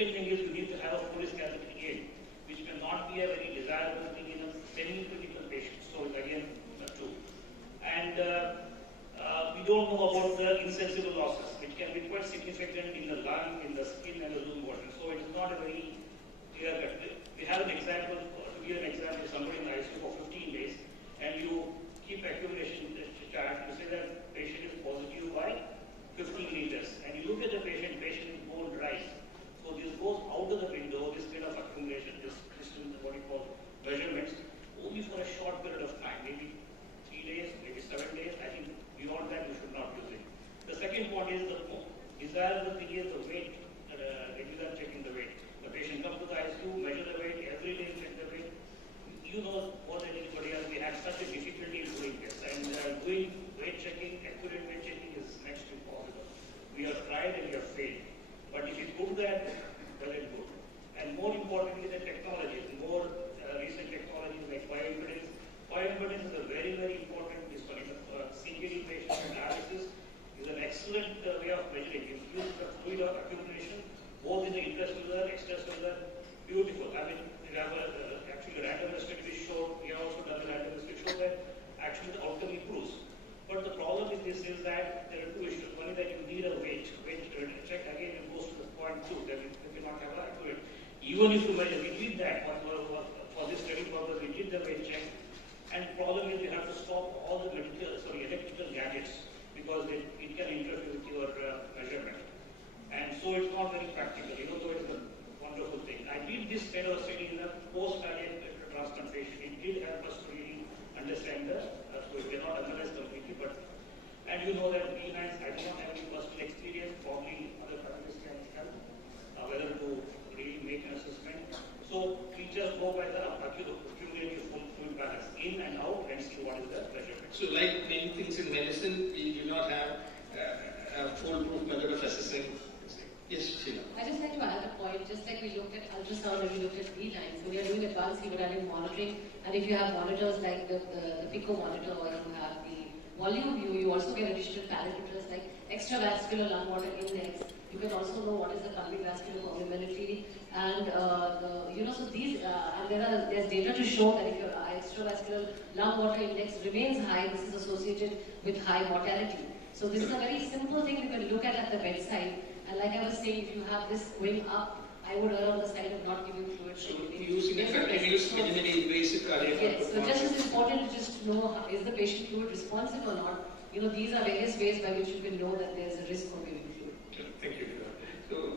second thing is you need to have a Foley's catheter in, which may not be a very desirable thing in a semi-critical patient. So again, true. And we don't know about the insensible losses, which can be quite significant in the lung, in the skin, and the loop motion. So it is not a very clear cut. We have an example, to give an example, somebody in the ICU for 15 days, and you keep accumulation chart, you say that patient is positive by 15 liters, and you look at the patient is bone dry. So this goes out of the window, this kind of accumulation, this system, what we call measurements, only for a short period of time, maybe 3 days, maybe 7 days. I think beyond that you should not use it. The second point is the desirable thing is the weight, regular checking the weight. The patient comes to the ICU, measure the weight, every day check the weight. You know more than anybody else, we have such a difficulty in doing this. And doing weight checking, accurate weight checking is next to impossible. We have tried and we have failed. But if you do that, well and good. And more importantly, the technologies, more recent technologies like bioimpedance. Bioimpedance is a very, very important CKD patient analysis is an excellent way of measuring. It uses the fluid of accumulation, both in the intracellular, extracellular, beautiful. I mean, we have actually a randomized study which showed, we have also done a randomized study which showed that actually the outcome improves. But the problem with this is that there are two issues. One is that you need a weight check. Again, it goes to the point 2 that you cannot have an accurate. Even if you measure, we did that for this study purpose, we did the weight check. And the problem is you have to stop all the electrical gadgets because it can interfere with your measurement. And so it's not very practical, even though it's a wonderful thing. I did this kind of study in a post-cardiac transplantation. It did help us to really understand so we cannot analyze completely, but, and you know that B9s, I do not have any personal experience, probably other participants can help, whether to really make an assessment. So we just go by the accumulative fluid balance in and out and see what is the measurement. So like many things in medicine, we do not have a foolproof method of assessing. Yes, Sheila. I just like to add a point, just like we looked at ultrasound and we looked at B-lines, so we are doing advanced hemodynamic monitoring, and if you have monitors like the PICO monitor or you have the volume view, you also get additional parameters like extravascular lung water index. You can also know what is the pulmonary vascular permeability, and so these and there's data to show that if your extravascular lung water index remains high, this is associated with high mortality. So this is a very simple thing you can look at the bedside. And like I was saying, if you have this going up, I would err on the side of not giving fluid. So using a continuous minimally invasive cardiac output. Yes, so just as important to just know is the patient fluid responsive or not. You know, these are various ways by which you can know that there's a risk of giving fluid. Thank you. So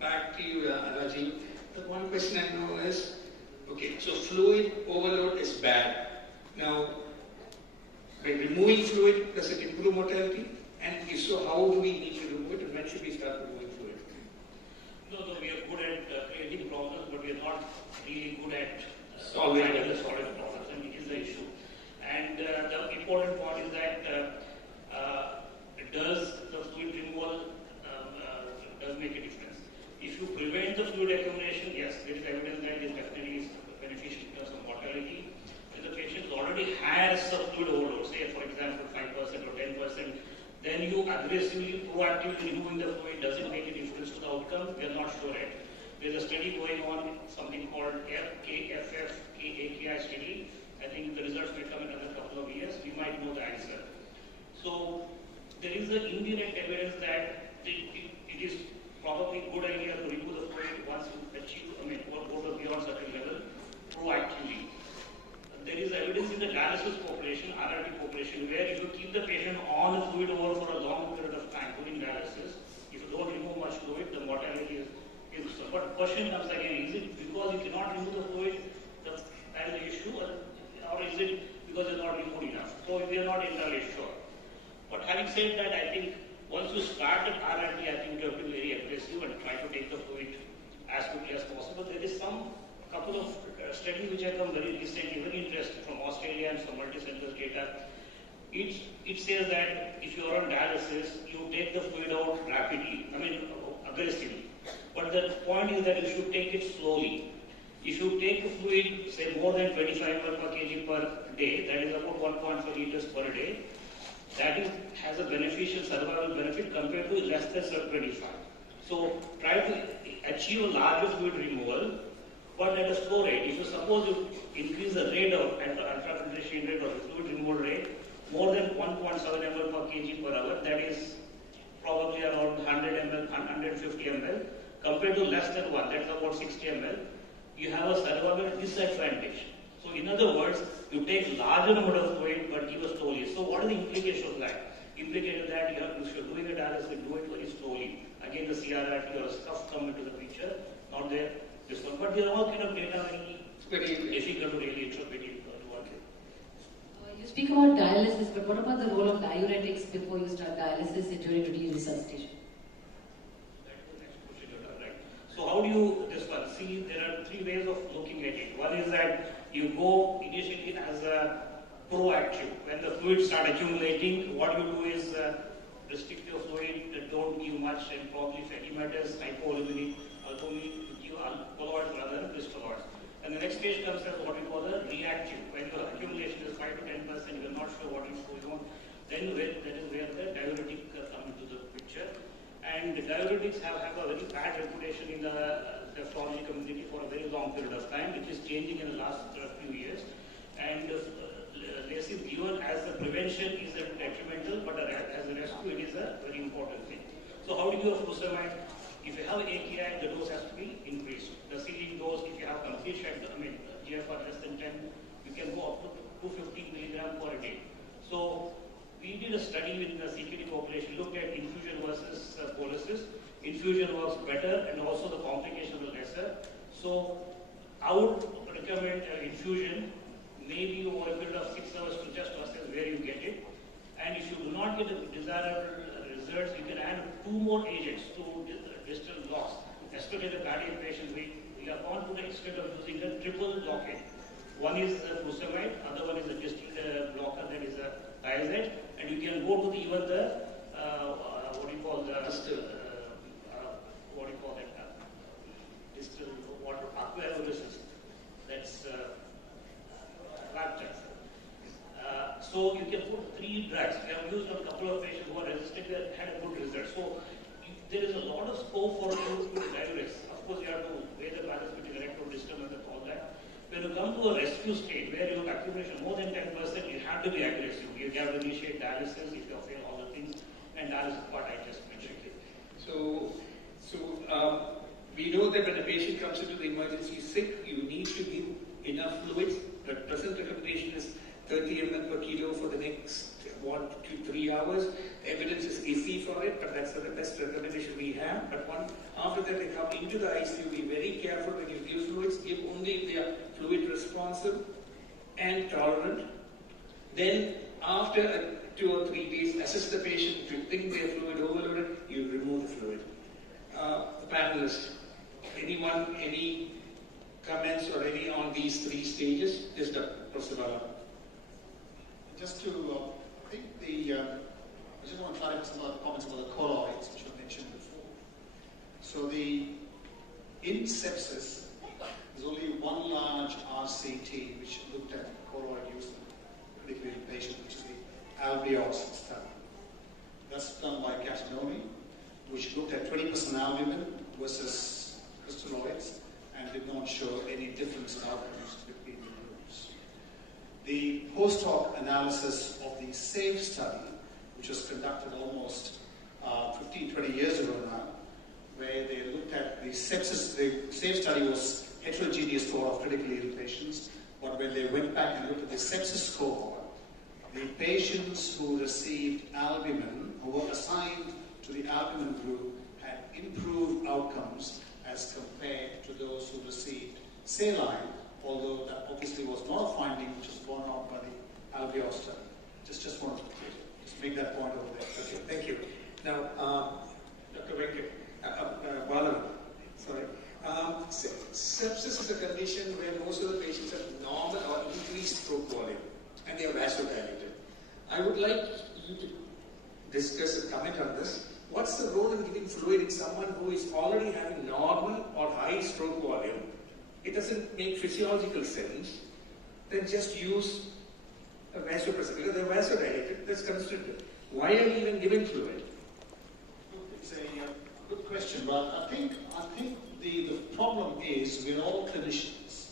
back to you, Rajiv. The one question I know is, okay, so fluid overload is bad. Now, by removing fluid, does it improve mortality? And if so, how do we need to remove it, and when should we start removing fluid? No, we are good at creating problems, but we are not really good at solving the problems, and it is the issue. And the important part is that does the fluid removal does make a difference. If you prevent the fluid accumulation, yes, there is evidence that it definitely is beneficial in terms of mortality. When the patient already has some fluid overload, say for example 5% or 10%, then you aggressively, proactively removing the fluid doesn't make a difference to the outcome. We are not sure yet. There's a study going on, something called KFF, AKI study. I think the results may come in another couple of years. We might know the answer. So there is an indirect evidence that it is probably a good idea to remove the fluid once you achieve, go beyond certain level, proactively. There is evidence in the dialysis population, RRT population, where if you keep the patient on the fluid over for a long period of time during dialysis, if you don't remove much fluid, the mortality is so. But question comes again, is it because you cannot remove the fluid that is the issue, or is it because you're not removed enough? So we are not entirely sure. But having said that, I think once you start at RRT, I think you have to be very aggressive and try to take the fluid as quickly as possible. There is couple of studies which have come very recently, very interesting, from Australia and some multi-center data. It says that if you are on dialysis, you take the fluid out rapidly, aggressively. But the point is that you should take it slowly. If you take the fluid, say more than 25 ml per kg per day, that is about 1.4 liters per day, that has a beneficial survival benefit compared to less than 25. So try to achieve a larger fluid removal, but at a slow rate. If you suppose you increase the rate of ultrafiltration rate or the fluid removal rate more than 1.7 ml per kg per hour, that is probably around 100 ml, 150 ml, compared to less than 1, that's about 60 ml, you have a survival disadvantage. So in other words, you take larger amount of fluid but give it slowly. So what are the implications of that? Implicated that if you're doing a dialysis, do it very slowly. Again, the CRRT or stuff come into the picture, not there, this one. But there are all kind of data very difficult to really interpret it to work with. You speak about dialysis, but what about the role of diuretics before you start dialysis and during resuscitation? That's the next question you have, right? So how do you, this one, see there are three ways of looking at it. One is that you go initially as a proactive. When the fluids start accumulating, what you do is restrict your fluid, don't give much, and probably fatty matters, hypoaluminemic, albumin, give colloids rather than crystalloids. And the next stage comes as what we call a reactive. When your accumulation is 5 to 10%, you are not sure what is going on, then that is where the diuretic come into the picture. And the diuretics have a very bad reputation in the nephrology community for a very long period of time, which is changing in the last few years. And LASIK given as a prevention is a detrimental, but as a rescue it is a very important thing. So how do you give furosemide? If you have AKI, the dose has to be increased. The ceiling dose, if you have complete shutdown, GFR less than 10, you can go up to 250 milligram per day. So we did a study with the CKD population, looked at infusion versus polysis. Infusion works better and also the complications are lesser. So I would recommend infusion maybe over a period of 6 hours to just assess where you get it. And if you do not get the desirable results, you can add 2 more agents to distal blocks. Especially the cardiac patients, we have gone to the extent of using a triple blockade. One is furosemide, other one is a distal blocker, that is a thiazide, and you can go to even the distal water aqueous. That's lactate. So you can put 3 drugs. We have used on a couple of patients who are resistant that had a good result. So there is a lot of scope for you to diuretics. Of course, you have to weigh the balance between electrodistal and all that. When you come to a rescue state where you have accumulation more than 10%, you have to be aggressive. You have to initiate dialysis if you have failed all the things, and dialysis part I just mentioned. So we know that when a patient comes into the emergency sick, you need to give enough fluids. The present recommendation is 30 ml per kilo for the next 1 to 3 hours. Evidence is iffy for it, but that's the best recommendation we have. But after that, they come into the ICU. Be very careful when you give fluids. Give only if they are fluid responsive and tolerant. Then, after 2 or 3 days, assess the patient. If you think they are fluid overloaded, you remove the fluid. The panelists, anyone, any comments or any on these 3 stages? Yes, Professor Bala. Just to, I think I just want to clarify some of the comments about the colloids, which I mentioned before. So in sepsis, there's only one large RCT which looked at colloid use in particularly in patients, which is the Albios study. That's done by Catanoni, which looked at 20% albumin versus crystalloids and did not show any difference in outcomes between the groups. The post-hoc analysis of the SAFE study, which was conducted almost 15-20 years ago now, where they looked at the sepsis. The SAFE study was heterogeneous cohort of critically ill patients, but when they went back and looked at the sepsis cohort, the patients who received albumin, who were assigned to the albumin group, had improved outcomes as compared to those who received saline, although that obviously was not a finding which was borne out by the Albios study. Just wanted to make that point over there. Okay, thank you. Now, Dr. Venkat, Balaram, sorry. Sepsis is a condition where most of the patients have normal or increased stroke volume and they are vasodilated. I would like you to discuss and comment on this. What's the role in giving fluid in someone who is already having normal or high stroke volume? It doesn't make physiological sense. Then just use a vasopressor because they're vasodilated. That's constricted. Why are we even giving fluid? It's a good question, but I think the problem is we're all clinicians,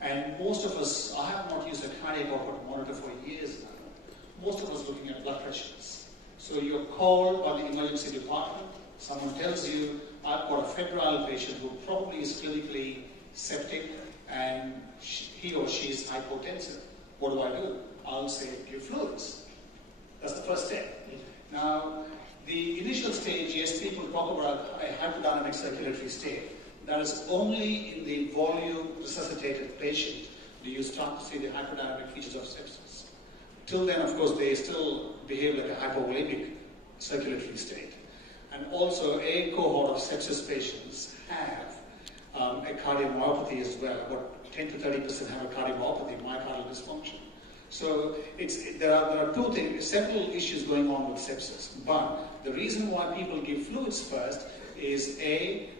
and most of us, I have not used a cardiac output monitor for years now. Most of us looking at blood pressures. So you're called by the emergency department, someone tells you, I've got a febrile patient who probably is clinically septic and he or she is hypotensive. What do? I'll say, give fluids. That's the first step. Now, the initial stage, yes, people talk about a hypodynamic circulatory state. That is only in the volume resuscitated patient do you start to see the hypodynamic features of sepsis. Till then, of course, they still behave like a hypovolemic circulatory state. And also, a cohort of sepsis patients have a cardiomyopathy as well. About 10 to 30% have a cardiomyopathy, myocardial dysfunction. So there are two things, several issues going on with sepsis. But the reason why people give fluids first is A,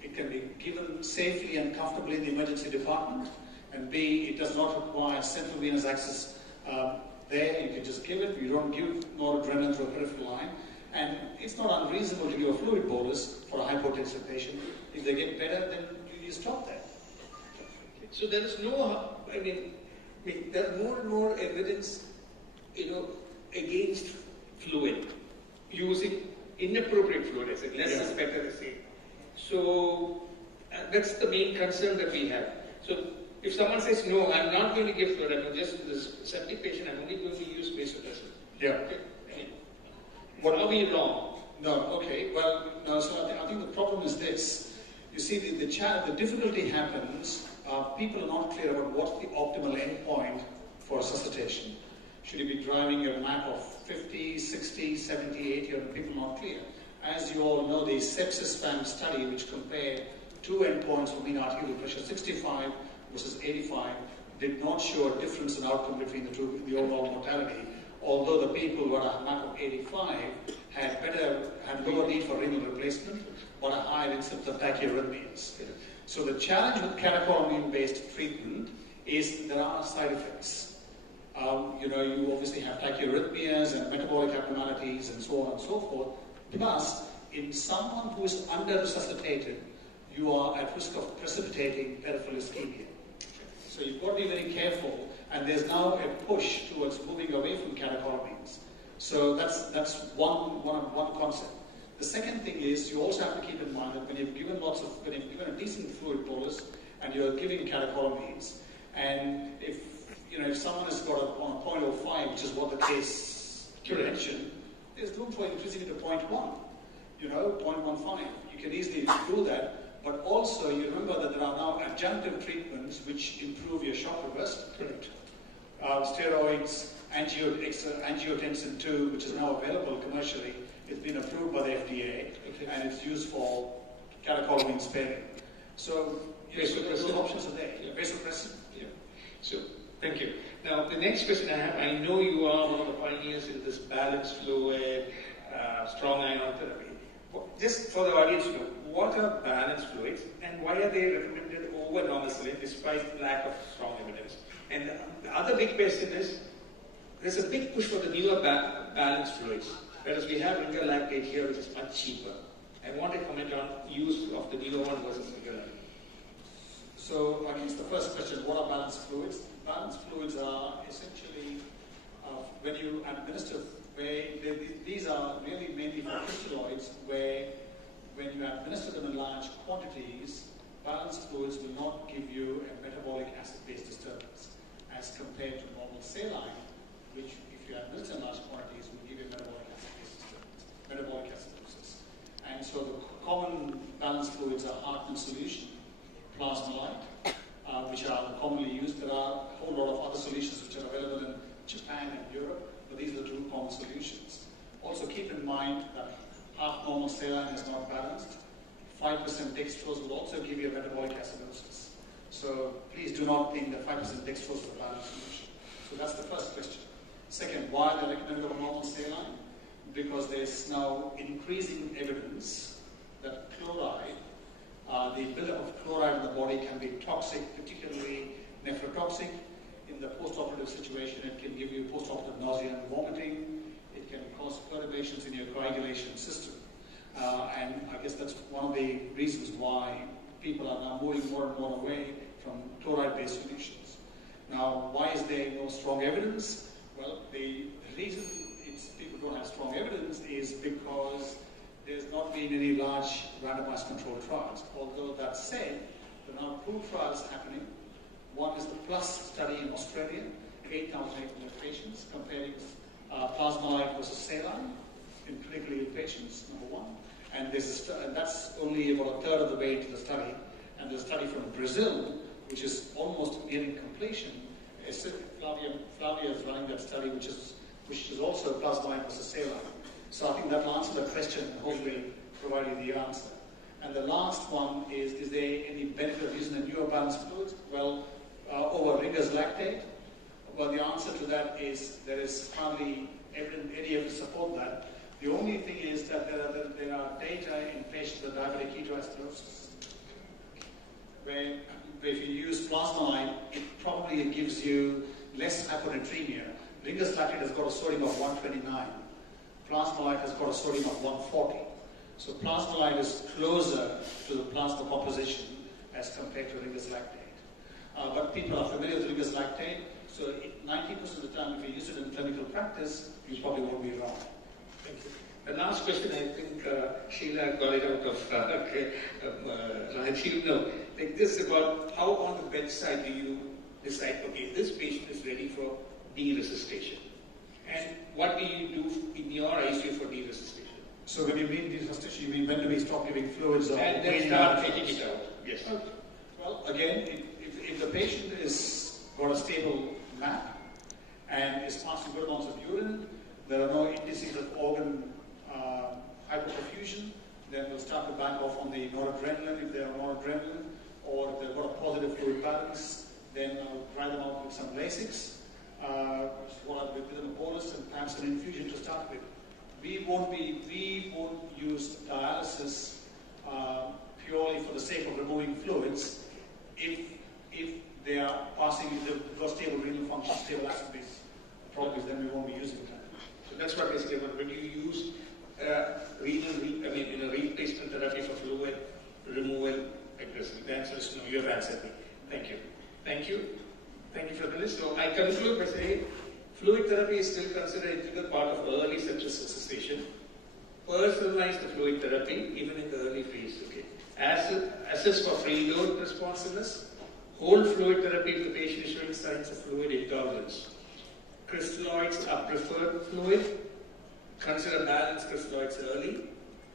it can be given safely and comfortably in the emergency department, and B, it does not require central venous access there. You can just give it. You don't give noradrenaline through a peripheral line. And it's not unreasonable to give a fluid bolus for a hypotensive patient. If they get better, then you stop that. So there is no, there are more and more evidence, against fluid, using inappropriate fluid. I said less is better, they say. So that's the main concern that we have. So if someone says, no, I'm not going to give fluid, I'm just this septic patient, I'm only going to use vasopressin. Yeah. Okay. What are we wrong? No, okay. Well, no, so I think the problem is this. You see, the difficulty happens, people are not clear about what's the optimal endpoint for resuscitation. Should you be driving a map of 50, 60, 70, 80, or people are not clear? As you all know, the sepsis FAM study, which compared two endpoints for mean arterial pressure, 65 versus 85, did not show a difference in outcome between the two, the overall mortality. Although the people who had a map of 85 had lower need for renal replacement, but a higher incidence of tachyarrhythmias. So the challenge with catecholamine-based treatment is there are side effects. You obviously have tachyarrhythmias and metabolic abnormalities and so on and so forth. Plus, in someone who is under-resuscitated, you are at risk of precipitating peripheral ischemia. So you've got to be very careful, and there's now a push towards moving away from catecholamines. So that's one concept. The second thing is you also have to keep in mind that when you've given a decent fluid bolus and you're giving catecholamines, and if someone has got on a 0.05, which is what the case mentioned, there's room for increasing it to 0.1, 0.15. You can easily do that. But also, you remember that there are now adjunctive treatments which improve your shock reversal. Correct. Steroids, angiotensin II, which is now available commercially, it's been approved by the FDA, and it's used for catecholamine sparing. So, those options are there. Vasopressin. Yeah. So, thank you. Now, the next question I have, I know you are one of the pioneers in this balanced fluid, strong ion therapy. Just for the audience to know, what are balanced fluids and why are they recommended over normal saline despite lack of strong evidence? And the other big question is, there's a big push for the newer balanced fluids, whereas we have ringer lactate here, which is much cheaper. I want to comment on use of the newer one versus ringer lactate. So, I guess the first question, what are balanced fluids? Balanced fluids are essentially, when you administer, these are really mainly for crystalloids, where when you administer them in large quantities, balanced fluids will not give you a metabolic acid-base disturbance, as compared to normal saline, which, if you administer in large quantities, will give you metabolic acid-base disturbance, metabolic acidosis. And so the common balanced fluids are Hartmann solution, Plasma-Lyte, which are commonly used. There are a whole lot of other solutions which are available in Japan and Europe, but these are the two common solutions. Also keep in mind that half normal saline is not balanced. 5% dextrose will also give you a metabolic acidosis. So please do not think that 5% dextrose is a balanced solution. So that's the first question. Second, why they recommend over normal saline? Because there's now increasing evidence that chloride, the buildup of chloride in the body can be toxic, particularly nephrotoxic. In the post-operative situation, it can give you post-operative nausea and vomiting. It can cause perturbations in your coagulation system. And I guess that's one of the reasons why people are now moving more and more away from chloride-based solutions. Now, why is there no strong evidence? Well, the reason people don't have strong evidence is because there's not been any large randomized controlled trials. Although that said, there are now 2 trials happening. One is the PLUS study in Australia, 8,800 patients, comparing plasma-like versus saline in critically ill patients, number one. And that's only about a third of the way into the study. And the study from Brazil, which is almost nearing completion, Flavia is running that study, which is also plasma-like versus saline. So I think that will answer the question and hopefully provide you the answer. And the last one is there any benefit of using a newer balanced fluid? Well, over Ringer's lactate? Well, the answer to that is there is hardly any evidence to support that. The only thing is that there are data in patients with diabetic ketoacidosis, where if you use plasma-like, it probably gives you less hyponatremia. Ringer's lactate has got a sodium of 129. Plasma-like has got a sodium of 140. So plasma-like is closer to the plasma composition as compared to Ringer's lactate. But people are familiar with Ringer's lactate, so 90% of the time if you use it in clinical practice, you probably won't be wrong. Thank you. The last question, I think Sheila got it out of Rajiv. No, like this about how on the bedside do you decide, okay, this patient is ready for deresuscitation. And what do you do in your ICU for deresuscitation? So when you mean deresuscitation, you mean when do we stop giving fluids or and then start taking it out? Yes. Okay. Well, again, if the patient is got a stable MAP and is passing good amounts of urine, there are no indices of organ hypoperfusion, then we'll start to back off on the noradrenaline if they're on noradrenaline, or if they've got a positive fluid balance, then I'll try them out with some Lasix, with them a bolus and perhaps an infusion to start with. We won't use dialysis purely for the sake of removing fluids if they are passing, if they've got stable renal function, stable acid-base properties, then we won't be using that. So that's what basically, when you use replacement therapy for fluid removal, the answer is no. You have answered me. Thank you. Thank you. Thank you for the list. So I conclude by saying fluid therapy is still considered an integral part of early sepsis resuscitation. Personalize the fluid therapy even in the early phase. Okay. Assess for preload responsiveness. Hold fluid therapy if the patient is showing signs of fluid intolerance. Crystalloids are preferred fluid. Consider balanced crystalloids early.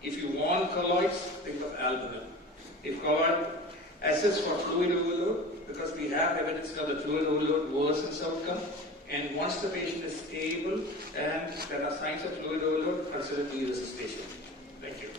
If you want colloids, think of albumin. If colloid, assess for fluid overload, because we have evidence now that fluid overload worsens outcome. And once the patient is stable and there are signs of fluid overload, consider deresuscitation. Thank you.